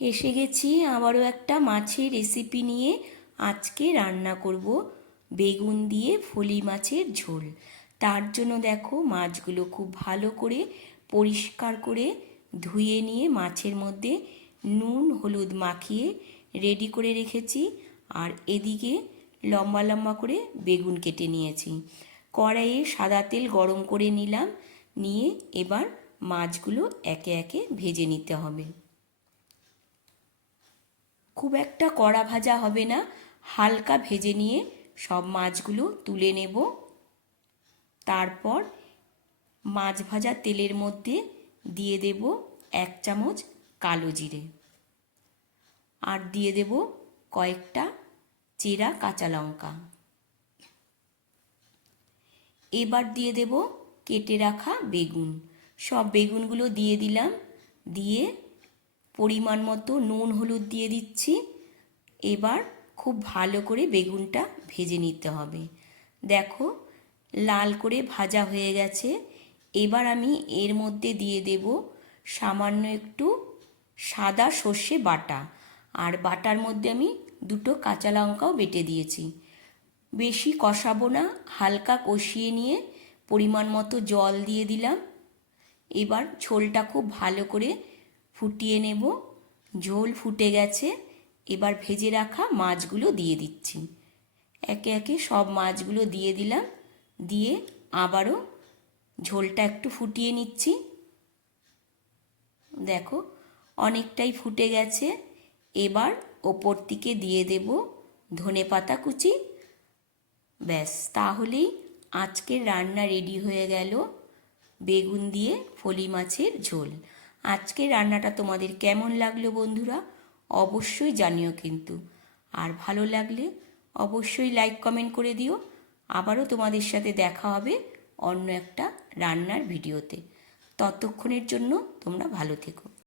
এসে গেছি আবারও একটা মাছের রেসিপি নিয়ে। আজকে রান্না করব বেগুন দিয়ে ফলি মাছের ঝোল। তার জন্য দেখো মাছগুলো খুব ভালো করে পরিষ্কার করে ধুয়ে নিয়ে মাছের মধ্যে নুন হলুদ মাখিয়ে রেডি করে রেখেছি। আর এদিকে লম্বা লম্বা করে বেগুন কেটে নিয়েছি। কড়াইয়ে সাদা তেল গরম করে নিলাম, নিয়ে এবার মাছগুলো একে একে ভেজে নিতে হবে। খুব একটা কড়া ভাজা হবে না, হালকা ভেজে নিয়ে সব মাছগুলো তুলে নেব। তারপর মাছ ভাজা তেলের মধ্যে দিয়ে দেব 1 চামচ কালো জিরে, আর দিয়ে দেব কয়েকটা চেরা কাঁচা লঙ্কা। এবার দিয়ে দেব কেটে রাখা বেগুন। সব বেগুনগুলো দিয়ে দিলাম, দিয়ে পরিমাণ মতো নুন হলুদ দিয়ে দিচ্ছি। এবার খুব ভালো করে বেগুনটা ভেজে নিতে হবে। দেখো লাল করে ভাজা হয়ে গেছে। এবার আমি এর মধ্যে দিয়ে দেব সামান্য একটু সাদা সর্ষে বাটা, আর বাটার মধ্যে আমি 2টো কাঁচা লঙ্কাও বেটে দিয়েছি। বেশি কষাবো না, হালকা কষিয়ে নিয়ে পরিমাণ মতো জল দিয়ে দিলাম। এবার ঝোলটা খুব ভালো করে ফুটিয়ে নেব। ঝোল ফুটে গেছে, এবার ভেজে রাখা মাছগুলো দিয়ে দিচ্ছি। একে একে সব মাছগুলো দিয়ে দিলাম, দিয়ে আবারও ঝোলটা একটু ফুটিয়ে নিচ্ছি। দেখো অনেকটাই ফুটে গেছে। এবার ওপর থেকে দিয়ে দেব ধনেপাতা কুচি। ব্যাস, তাহলেই আজকের রান্না রেডি হয়ে গেল, বেগুন দিয়ে ফলি মাছের ঝোল। আজকের রান্নাটা তোমাদের কেমন লাগলো বন্ধুরা, অবশ্যই জানিও কিন্তু। আর ভালো লাগলে অবশ্যই লাইক কমেন্ট করে দিও। আবারও তোমাদের সাথে দেখা হবে অন্য একটা রান্নার ভিডিওতে। ততক্ষণের জন্য তোমরা ভালো থেকো।